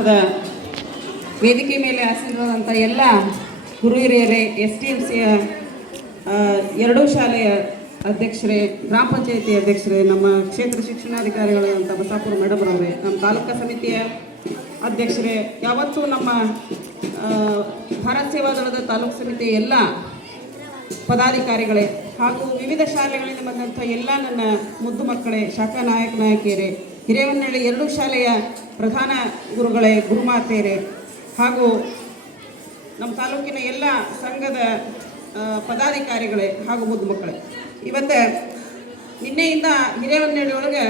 ಸಮಾರಂಭದ ವೇದಿಕೆ ಮೇಲೆ ಆಸೀನರಾದಂಥ ಎಲ್ಲ ಗುರು ಹಿರಿಯರೇ, ಎಸ್ ಡಿ ಎಂ ಸಿಯ ಎರಡೂ ಶಾಲೆಯ ಅಧ್ಯಕ್ಷರೇ, ಗ್ರಾಮ ಪಂಚಾಯತಿ ಅಧ್ಯಕ್ಷರೇ, ನಮ್ಮ ಕ್ಷೇತ್ರ ಶಿಕ್ಷಣಾಧಿಕಾರಿಗಳಾದಂಥ ಬಸಾಪುರ ಮೇಡಮ್ ನಮ್ಮ ತಾಲೂಕಾ ಸಮಿತಿಯ ಅಧ್ಯಕ್ಷರೇ, ಯಾವತ್ತೂ ನಮ್ಮ ಭಾರತ್ ಸೇವಾ ದಳದ ತಾಲೂಕು ಸಮಿತಿಯ ಎಲ್ಲ ಪದಾಧಿಕಾರಿಗಳೇ ಹಾಗೂ ವಿವಿಧ ಶಾಲೆಗಳಿಂದ ಬಂದಂಥ ಎಲ್ಲ ನನ್ನ ಮುದ್ದು ಮಕ್ಕಳೇ, ಶಾಖಾ ನಾಯಕ ನಾಯಕಿಯರೇ ಹಿರೇವನ್ನಳ್ಳಿ ಎರಡು ಶಾಲೆಯ ಪ್ರಧಾನ ಗುರುಗಳೇ ಗುರುಮಾತೆಯರೇ ಹಾಗೂ ನಮ್ಮ ತಾಲೂಕಿನ ಎಲ್ಲ ಸಂಘದ ಪದಾಧಿಕಾರಿಗಳೇ ಹಾಗೂ ಮುದ್ದು ಮಕ್ಕಳೇ ಇವತ್ತು ನಿನ್ನೆಯಿಂದ ಹಿರೇವನ್ನಳ್ಳಿ ಒಳಗೆ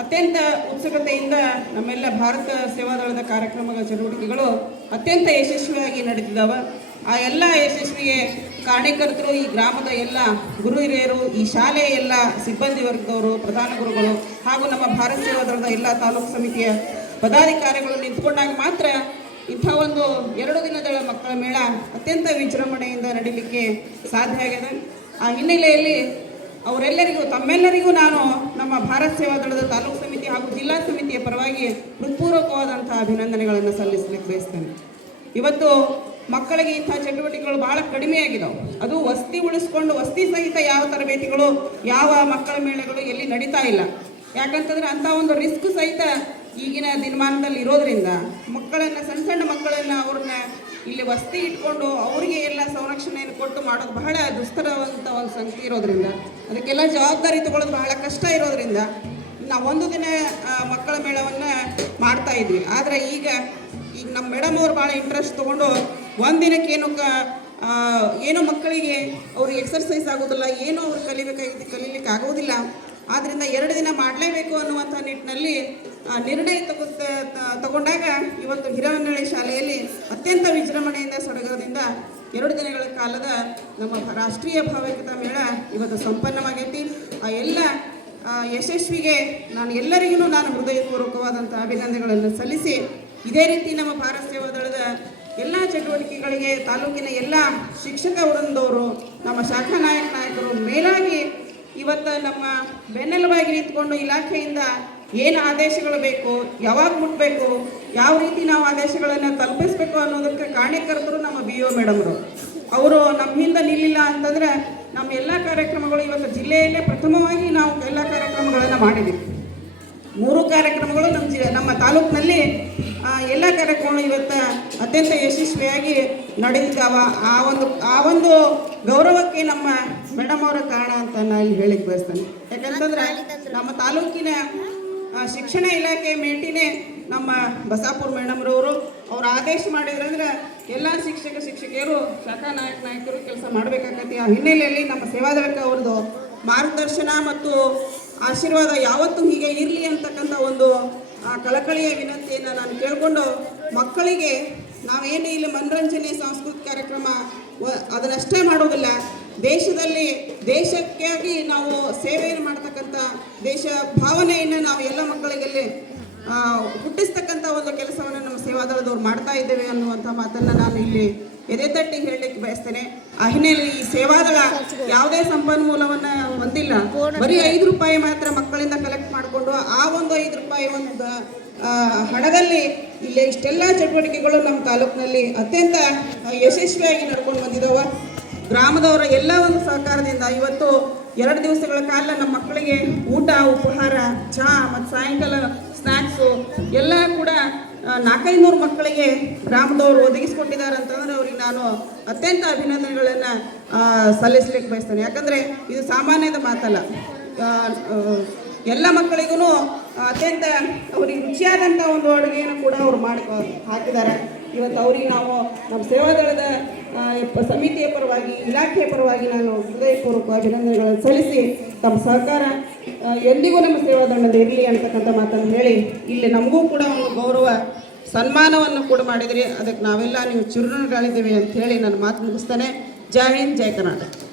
ಅತ್ಯಂತ ಉತ್ಸುಕತೆಯಿಂದ ನಮ್ಮೆಲ್ಲ ಭಾರತ ಸೇವಾದಳದ ಕಾರ್ಯಕ್ರಮಗಳ ಚಟುವಟಿಕೆಗಳು ಅತ್ಯಂತ ಯಶಸ್ವಿಯಾಗಿ ನಡೀತಿದ್ದಾವೆ. ಆ ಎಲ್ಲ ಯಶಸ್ವಿಗೆ ಕಾರ್ಯಕರ್ತರು, ಈ ಗ್ರಾಮದ ಎಲ್ಲ ಗುರು ಹಿರಿಯರು, ಈ ಶಾಲೆಯ ಎಲ್ಲ ಸಿಬ್ಬಂದಿ ವರ್ಗದವರು, ಪ್ರಧಾನ ಗುರುಗಳು ಹಾಗೂ ನಮ್ಮ ಭಾರತ ಸೇವಾದಳದ ಎಲ್ಲ ತಾಲೂಕು ಸಮಿತಿಯ ಪದಾಧಿಕಾರಿಗಳು ನಿಂತ್ಕೊಂಡಾಗ ಮಾತ್ರ ಇಂಥ ಒಂದು ಎರಡು ದಿನಗಳ ಮಕ್ಕಳ ಮೇಳ ಅತ್ಯಂತ ವಿಜೃಂಭಣೆಯಿಂದ ನಡೀಲಿಕ್ಕೆ ಸಾಧ್ಯ ಆಗಿದೆ ಆ ಹಿನ್ನೆಲೆಯಲ್ಲಿ ಅವರೆಲ್ಲರಿಗೂ, ತಮ್ಮೆಲ್ಲರಿಗೂ ನಾನು ನಮ್ಮ ಭಾರತ್ ಸೇವಾ ದಳದ ತಾಲೂಕು ಸಮಿತಿ ಹಾಗೂ ಜಿಲ್ಲಾ ಸಮಿತಿಯ ಪರವಾಗಿ ಹೃತ್ಪೂರ್ವಕವಾದಂಥ ಅಭಿನಂದನೆಗಳನ್ನು ಸಲ್ಲಿಸಲಿಕ್ಕೆ ಬಯಸ್ತೇನೆ. ಇವತ್ತು ಮಕ್ಕಳಿಗೆ ಇಂಥ ಚಟುವಟಿಕೆಗಳು ಬಹಳ ಕಡಿಮೆ ಆಗಿದಾವೆ ಅದು ವಸ್ತಿ ಉಳಿಸ್ಕೊಂಡು, ವಸ್ತಿ ಸಹಿತ ಯಾವ ತರಬೇತಿಗಳು, ಯಾವ ಮಕ್ಕಳ ಮೇಳೆಗಳು ಎಲ್ಲಿ ನಡೀತಾ ಇಲ್ಲ. ಯಾಕಂತಂದ್ರೆ ಅಂಥ ಒಂದು ರಿಸ್ಕ್ ಸಹಿತ ಈಗಿನ ದಿನಮಾನದಲ್ಲಿ ಇರೋದ್ರಿಂದ ಮಕ್ಕಳನ್ನ, ಸಣ್ಣ ಸಣ್ಣ ಮಕ್ಕಳನ್ನ ಅವ್ರನ್ನ ಇಲ್ಲಿ ವಸ್ತಿ ಇಟ್ಕೊಂಡು ಅವರಿಗೆ ಎಲ್ಲ ಸಂರಕ್ಷಣೆಯನ್ನು ಕೊಟ್ಟು ಮಾಡೋದು ಬಹಳ ದುಸ್ತರವಂತ ಒಂದು ಸಂಗತಿ ಇರೋದ್ರಿಂದ ಅದಕ್ಕೆಲ್ಲ ಜವಾಬ್ದಾರಿ ತಗೊಳ್ಳೋದು ಬಹಳ ಕಷ್ಟ ಇರೋದ್ರಿಂದ ನಾವು ಒಂದು ದಿನ ಮಕ್ಕಳ ಮೇಳವನ್ನು ಮಾಡ್ತಾ ಇದ್ವಿ. ಆದರೆ ಈಗ ಈಗ ನಮ್ಮ ಮೇಡಮ್ ಅವ್ರು ಭಾಳ ಇಂಟ್ರೆಸ್ಟ್ ತೊಗೊಂಡು ಒಂದಿನಕ್ಕೆ ಏನು ಕ ಏನೋ ಮಕ್ಕಳಿಗೆ ಅವ್ರು ಎಕ್ಸರ್ಸೈಸ್ ಆಗೋದಿಲ್ಲ, ಏನೋ ಅವ್ರು ಕಲಿಬೇಕಾಗಿ ಕಲೀಲಿಕ್ಕೆ ಆಗೋದಿಲ್ಲ. ಆದ್ದರಿಂದ ಎರಡು ದಿನ ಮಾಡಲೇಬೇಕು ಅನ್ನುವಂಥ ನಿಟ್ಟಿನಲ್ಲಿ ನಿರ್ಣಯ ತಗೋ ತಗೊಂಡಾಗ ಇವತ್ತು ಹಿರವನ್ನಳ್ಳಿ ಶಾಲೆಯಲ್ಲಿ ಅತ್ಯಂತ ವಿಜೃಂಭಣೆಯಿಂದ, ಸಡಗರದಿಂದ ಎರಡು ದಿನಗಳ ಕಾಲದ ನಮ್ಮ ರಾಷ್ಟ್ರೀಯ ಭಾವೈಕ್ಯತಾ ಮೇಳ ಇವತ್ತು ಸಂಪನ್ನವಾಗೈತಿ. ಆ ಎಲ್ಲ ಯಶಸ್ವಿಗೆ ನಾನು ಎಲ್ಲರಿಗೂ ನಾನು ಹೃದಯಪೂರ್ವಕವಾದಂಥ ಅಭಿನಂದನೆಗಳನ್ನು ಸಲ್ಲಿಸಿ, ಇದೇ ರೀತಿ ನಮ್ಮ ಭಾರತ ಸೇವಾ ಎಲ್ಲ ಚಟುವಟಿಕೆಗಳಿಗೆ ತಾಲೂಕಿನ ಎಲ್ಲ ಶಿಕ್ಷಕ ವೃಂದವರು, ನಮ್ಮ ಶಾಖಾ ನಾಯಕ ನಾಯಕರು ಮೇಲಾಗಿ ಇವತ್ತು ನಮ್ಮ ಬೆನ್ನೆಲುಬಾಗಿ ನಿಂತ್ಕೊಂಡು ಇಲಾಖೆಯಿಂದ ಏನು ಆದೇಶಗಳು ಬೇಕು, ಯಾವಾಗ ಮುಟ್ಟಬೇಕು ಯಾವ ರೀತಿ ನಾವು ಆದೇಶಗಳನ್ನು ತಲುಪಿಸ್ಬೇಕು ಅನ್ನೋದಕ್ಕೆ ಕಾರಣಕರ್ತರು ನಮ್ಮ ಬಿ ಒ ಮೇಡಮ್ರು. ಅವರು ನಮ್ಮ ಹಿಂದೆ ನಿಲ್ಲಿಲ್ಲ ಅಂತಂದ್ರೆ ನಮ್ಮ ಎಲ್ಲ ಕಾರ್ಯಕ್ರಮಗಳು ಇವತ್ತು ಜಿಲ್ಲೆಯಲ್ಲೇ ಪ್ರಥಮವಾಗಿ ನಾವು ಎಲ್ಲ ಕಾರ್ಯಕ್ರಮಗಳನ್ನು ಮಾಡಿದ್ದೀವಿ ಮೂರು ಕಾರ್ಯಕ್ರಮಗಳು ನಮ್ಮ ಜಿ ನಮ್ಮ ತಾಲೂಕಿನಲ್ಲಿ ಎಲ್ಲ ಕಾರ್ಯಕ್ರಮಗಳು ಇವತ್ತು ಅತ್ಯಂತ ಯಶಸ್ವಿಯಾಗಿ ನಡೆದಿದ್ದಾವ ಆ ಒಂದು ಆ ಒಂದು ಗೌರವಕ್ಕೆ ನಮ್ಮ ಮೇಡಮ್ ಅವರ ಕಾರಣ ಅಂತ ನಾನು ಇಲ್ಲಿ ಹೇಳಿಕ್ ಬಯಸ್ತೇನೆ. ಯಾಕಂತಂದ್ರೆ ನಮ್ಮ ತಾಲೂಕಿನ ಶಿಕ್ಷಣ ಇಲಾಖೆ ಮೇಟಿನೇ ನಮ್ಮ ಬಸಾಪುರ ಮೇಡಮ್ರವರು ಅವ್ರು ಆದೇಶ ಮಾಡಿದ್ರಂದ್ರೆ ಎಲ್ಲ ಶಿಕ್ಷಕ, ಶಿಕ್ಷಕಿಯರು, ಶಾಖಾ ನಾಯಕ ನಾಯಕರು ಕೆಲಸ ಮಾಡಬೇಕಾಗತ್ತೆ. ಆ ಹಿನ್ನೆಲೆಯಲ್ಲಿ ನಮ್ಮ ಸೇವಾದಾಯಕ ಅವ್ರದ್ದು ಮಾರ್ಗದರ್ಶನ ಮತ್ತು ಆಶೀರ್ವಾದ ಯಾವತ್ತೂ ಹೀಗೆ ಇರಲಿ ಅಂತಕ್ಕಂಥ ಒಂದು, ಆ ಕಳಕಳಿಯ ವಿನಂತಿಯನ್ನು ನಾನು ಕೇಳಿಕೊಂಡು ಮಕ್ಕಳಿಗೆ ನಾವೇನು ಇಲ್ಲಿ ಮನರಂಜನೆ ಸಾಂಸ್ಕೃತಿಕ ಕಾರ್ಯಕ್ರಮ ಅದನ್ನಷ್ಟೇ ಮಾಡೋದಿಲ್ಲ ದೇಶದಲ್ಲಿ ದೇಶಕ್ಕಾಗಿ ನಾವು ಸೇವೆಯನ್ನು ಮಾಡ್ತಕ್ಕಂಥ ದೇಶ ಭಾವನೆಯನ್ನು ನಾವು ಎಲ್ಲ ಮಕ್ಕಳಿಗೆ ಆ, ಹುಟ್ಟಿಸ್ತಕ್ಕಂಥ ಒಂದು ಕೆಲಸವನ್ನು ನಮ್ಮ ಸೇವಾದಳದವ್ರು ಮಾಡ್ತಾ ಇದ್ದೇವೆ ಅನ್ನುವಂಥ ಮಾತನ್ನು ನಾನು ಇಲ್ಲಿ ಎದೆತಟ್ಟಿ ಹೇಳಲಿಕ್ಕೆ ಬಯಸ್ತೇನೆ. ಆ ಹಿನ್ನೆಲೆಯಲ್ಲಿ ಈ ಸೇವಾದಳ ಯಾವುದೇ ಸಂಪನ್ಮೂಲವನ್ನ ಹೊಂದಿಲ್ಲ. ಬರೀ ಐದು ರೂಪಾಯಿ ಮಾತ್ರ ಮಕ್ಕಳಿಂದ ಕಲೆಕ್ಟ್ ಮಾಡಿಕೊಂಡು ಆ ಒಂದು ಐದು ರೂಪಾಯಿ ಒಂದು ಹಣದಲ್ಲಿ ಇಲ್ಲಿ ಇಷ್ಟೆಲ್ಲ ಚಟುವಟಿಕೆಗಳು ನಮ್ಮ ತಾಲೂಕಿನಲ್ಲಿ ಅತ್ಯಂತ ಯಶಸ್ವಿಯಾಗಿ ನಡ್ಕೊಂಡು ಬಂದಿದ್ದಾವೆ ಗ್ರಾಮದವರ ಎಲ್ಲ ಒಂದು ಸಹಕಾರದಿಂದ ಇವತ್ತು ಎರಡು ದಿವಸಗಳ ಕಾಲ ನಮ್ಮ ಮಕ್ಕಳಿಗೆ ಊಟ ಉಪಹಾರ ಚಹಾ ಮತ್ತು ಸಾಯಂಕಾಲ ಸ್ನ್ಯಾಕ್ಸು ಎಲ್ಲ ಕೂಡ ಆ, ನಾಲ್ಕೈದು ನೂರು ಮಕ್ಕಳಿಗೆ ಗ್ರಾಮದವರು ಒದಗಿಸ್ಕೊಟ್ಟಿದ್ದಾರೆ ಅಂತಂದ್ರೆ ಅವ್ರಿಗೆ ನಾನು ಅತ್ಯಂತ ಅಭಿನಂದನೆಗಳನ್ನು ಸಲ್ಲಿಸ್ಲಿಕ್ಕೆ ಬಯಸ್ತೇನೆ. ಯಾಕಂದರೆ ಇದು ಸಾಮಾನ್ಯದ ಮಾತಲ್ಲ. ಎಲ್ಲ ಮಕ್ಕಳಿಗೂ ಅತ್ಯಂತ ಅವ್ರಿಗೆ ರುಚಿಯಾದಂಥ ಒಂದು ಅಡುಗೆಯನ್ನು ಕೂಡ ಅವ್ರು ಮಾಡಿ ಹಾಕಿದ್ದಾರೆ. ಇವತ್ತು ಅವ್ರಿಗೆ ನಾವು ನಮ್ಮ ಸೇವಾದಳದ ಸಮಿತಿಯ ಪರವಾಗಿ, ಇಲಾಖೆಯ ಪರವಾಗಿ ನಾನು ಹೃದಯಪೂರ್ವಕ ಅಭಿನಂದನೆಗಳನ್ನು ಸಲ್ಲಿಸಿ ತಮ್ಮ ಸಹಕಾರ ಎಂದಿಗೂ ನಮ್ಮ ಸೇವಾದಳದ ಇರಲಿ ಅಂತಕ್ಕಂಥ ಮಾತನ್ನು ಹೇಳಿ, ಇಲ್ಲಿ ನಮಗೂ ಕೂಡ ಒಂದು ಗೌರವ, ಸನ್ಮಾನವನ್ನು ಕೂಡ ಮಾಡಿದ್ರಿ. ಅದಕ್ಕೆ ನಾವೆಲ್ಲ ನೀವು ಚಿರುನಗಾಳಿದ್ದೇವೆ ಅಂತ ಹೇಳಿ ನನ್ನ ಮಾತು ಮುಗಿಸ್ತಾನೆ. ಜೈ ಹಿಂದ್, ಜೈ ಕರ್ನಾಟಕ.